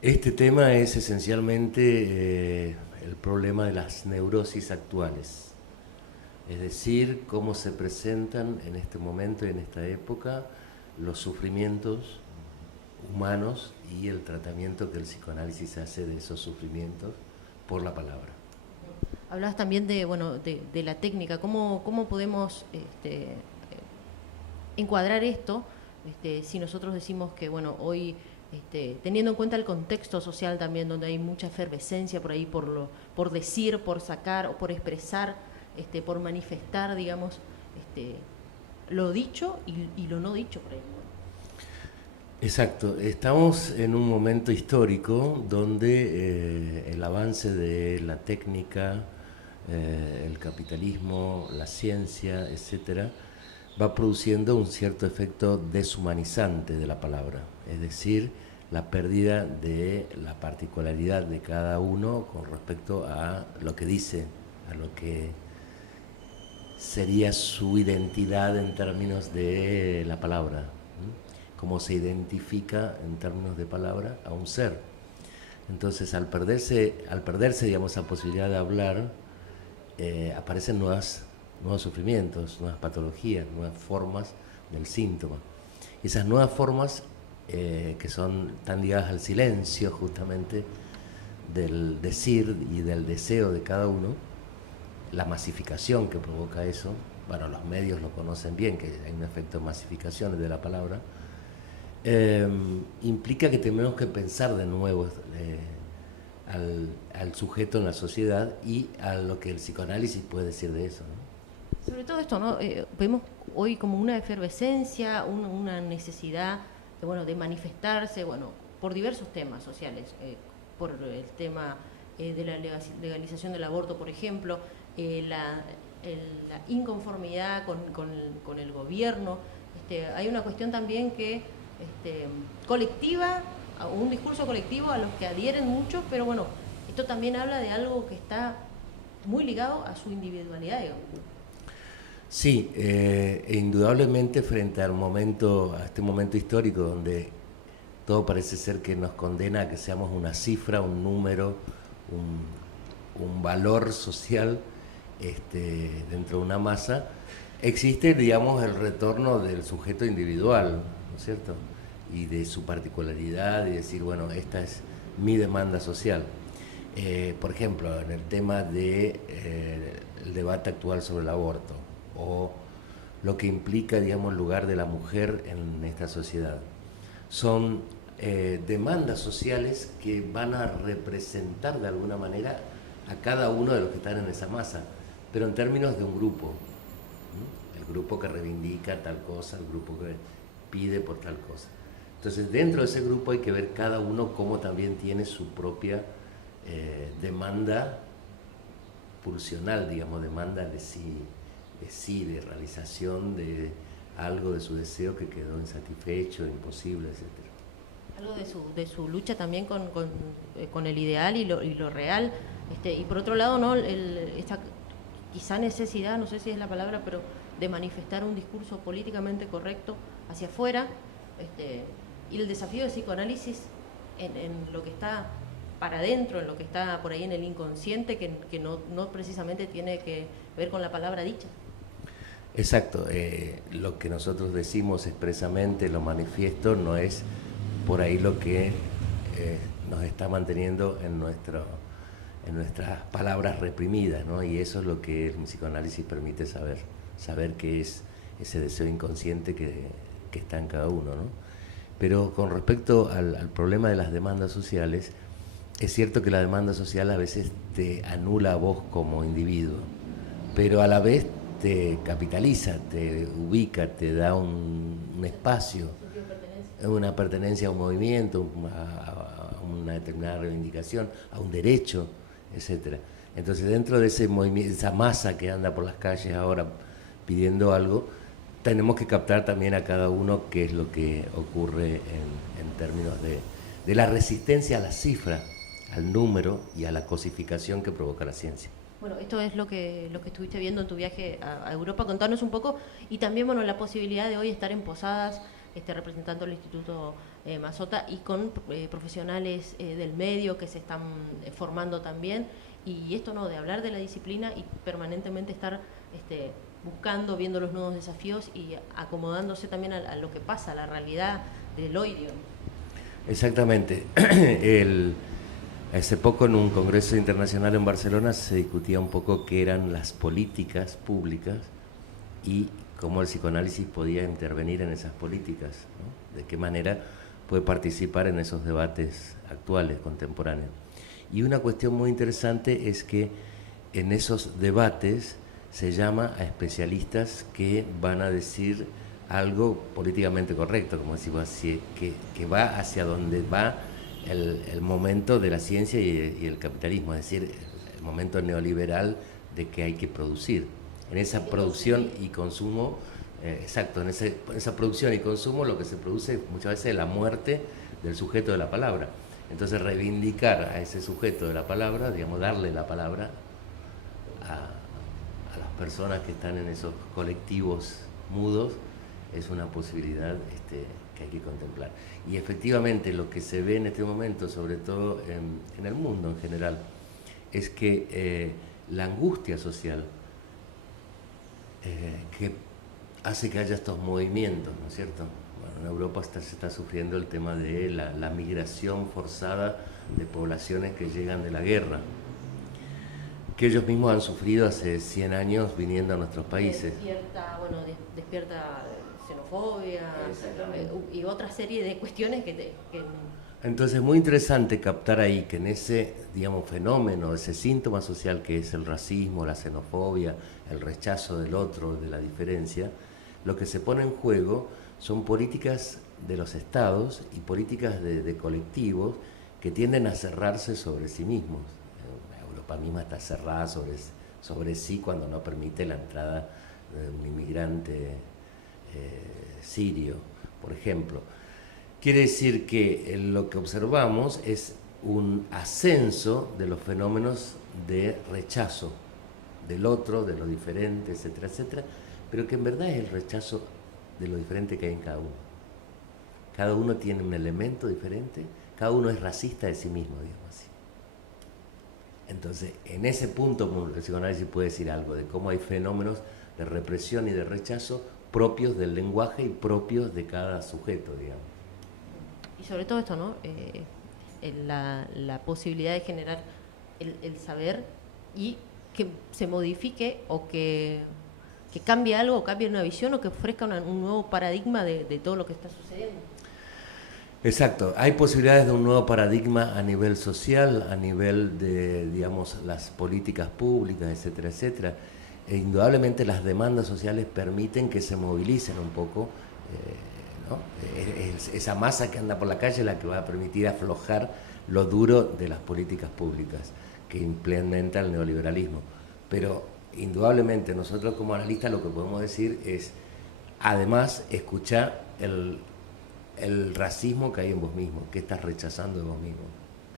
Este tema es esencialmente el problema de las neurosis actuales, es decir, cómo se presentan en este momento y en esta época los sufrimientos humanos y el tratamiento que el psicoanálisis hace de esos sufrimientos por la palabra. Hablabas también de, bueno, de la técnica, cómo podemos encuadrar esto, si nosotros decimos que, bueno, hoy, teniendo en cuenta el contexto social también, donde hay mucha efervescencia por ahí, por decir, por sacar, o por expresar, por manifestar, digamos, lo dicho y lo no dicho por ahí. Exacto, estamos en un momento histórico donde el avance de la técnica, el capitalismo, la ciencia, etcétera, va produciendo un cierto efecto deshumanizante de la palabra, es decir, la pérdida de la particularidad de cada uno con respecto a lo que dice, a lo que sería su identidad en términos de la palabra, cómo se identifica en términos de palabra a un ser. Entonces, al perderse digamos, esa posibilidad de hablar, aparecen nuevos sufrimientos, nuevas patologías, nuevas formas del síntoma. Y esas nuevas formas, que son tan ligadas al silencio, justamente, del decir y del deseo de cada uno, la masificación que provoca eso, bueno, los medios lo conocen bien, que hay un efecto de masificación de la palabra, implica que tenemos que pensar de nuevo al sujeto en la sociedad y a lo que el psicoanálisis puede decir de eso, ¿no? Sobre todo esto, ¿no? Vemos hoy como una efervescencia, una necesidad de, bueno, de manifestarse, bueno, por diversos temas sociales, por el tema de la legalización del aborto, por ejemplo, la inconformidad con el gobierno. Hay una cuestión también que colectiva, un discurso colectivo a los que adhieren muchos, pero bueno, esto también habla de algo que está muy ligado a su individualidad, digamos. Sí, indudablemente frente a este momento histórico donde todo parece ser que nos condena a que seamos una cifra, un número, un valor social, dentro de una masa, existe, digamos, el retorno del sujeto individual, ¿no es cierto? Y de su particularidad y decir, bueno, esta es mi demanda social. Por ejemplo, en el tema del debate actual sobre el aborto o lo que implica, digamos, el lugar de la mujer en esta sociedad. Son demandas sociales que van a representar de alguna manera a cada uno de los que están en esa masa, pero en términos de un grupo. El grupo que reivindica tal cosa, el grupo que pide por tal cosa. Entonces, dentro de ese grupo hay que ver cada uno cómo también tiene su propia demanda pulsional, digamos, demanda de realización de algo de su deseo que quedó insatisfecho, imposible, etcétera. Algo de su lucha también con el ideal y lo real. Y por otro lado, ¿no? Esta quizá necesidad, no sé si es la palabra, pero de manifestar un discurso políticamente correcto hacia afuera. Y el desafío de psicoanálisis en lo que está para adentro, en lo que está por ahí en el inconsciente, que no precisamente tiene que ver con la palabra dicha. Exacto, lo que nosotros decimos expresamente, lo manifiesto, no es por ahí lo que nos está manteniendo en nuestras palabras reprimidas, ¿no? Y eso es lo que el psicoanálisis permite saber qué es ese deseo inconsciente que está en cada uno, ¿no? Pero con respecto al problema de las demandas sociales, es cierto que la demanda social a veces te anula a vos como individuo, pero a la vez te capitaliza, te ubica, te da un espacio, una pertenencia a un movimiento, a una determinada reivindicación, a un derecho, etcétera. Entonces, dentro de ese movimiento, esa masa que anda por las calles ahora pidiendo algo, tenemos que captar también a cada uno qué es lo que ocurre en términos de la resistencia a la cifra, al número y a la cosificación que provoca la ciencia. Bueno, esto es lo que estuviste viendo en tu viaje a Europa. Contanos un poco y también, bueno, la posibilidad de hoy estar en Posadas, representando el Instituto Mazota, y con profesionales del medio que se están formando también, y esto no, de hablar de la disciplina y permanentemente estar buscando, viendo los nuevos desafíos y acomodándose también a lo que pasa, a la realidad del hoy, digamos. Exactamente. Hace poco en un congreso internacional en Barcelona se discutía un poco qué eran las políticas públicas y cómo el psicoanálisis podía intervenir en esas políticas, ¿no? De qué manera puede participar en esos debates actuales, contemporáneos. Y una cuestión muy interesante es que en esos debates se llama a especialistas que van a decir algo políticamente correcto, como decimos así, que va hacia donde va el momento de la ciencia y el capitalismo, es decir, el momento neoliberal de que hay que producir. En esa producción y consumo, exacto, en esa producción y consumo lo que se produce muchas veces es la muerte del sujeto de la palabra. Entonces reivindicar a ese sujeto de la palabra, digamos, darle la palabra a las personas que están en esos colectivos mudos, es una posibilidad que hay que contemplar. Y efectivamente lo que se ve en este momento, sobre todo en el mundo en general, es que la angustia social que hace que haya estos movimientos, ¿no es cierto? Bueno, en Europa se está sufriendo el tema de la migración forzada de poblaciones que llegan de la guerra, que ellos mismos han sufrido hace 100 años viniendo a nuestros países. Despierta xenofobia y otra serie de cuestiones que... Entonces es muy interesante captar ahí que en ese, digamos, fenómeno, ese síntoma social que es el racismo, la xenofobia, el rechazo del otro, de la diferencia, lo que se pone en juego son políticas de los estados y políticas de colectivos que tienden a cerrarse sobre sí mismos. Europa misma está cerrada sobre sí cuando no permite la entrada de un inmigrante sirio, por ejemplo. Quiere decir que lo que observamos es un ascenso de los fenómenos de rechazo del otro, de lo diferente, etcétera, etcétera, pero que en verdad es el rechazo de lo diferente que hay en cada uno. Cada uno tiene un elemento diferente, cada uno es racista de sí mismo, digamos así. Entonces, en ese punto el psicoanálisis puede decir algo de cómo hay fenómenos de represión y de rechazo propios del lenguaje y propios de cada sujeto, digamos. Y sobre todo esto, ¿no? La posibilidad de generar el saber y que se modifique o que cambie algo, o cambie una visión o que ofrezca un nuevo paradigma de todo lo que está sucediendo. Exacto, hay posibilidades de un nuevo paradigma a nivel social, a nivel de, digamos, las políticas públicas, etcétera, etcétera. E indudablemente las demandas sociales permiten que se movilicen un poco, ¿no? Esa masa que anda por la calle es la que va a permitir aflojar lo duro de las políticas públicas que implementa el neoliberalismo. Pero indudablemente nosotros como analistas lo que podemos decir es, además, escuchar el racismo que hay en vos mismo, que estás rechazando de vos mismo.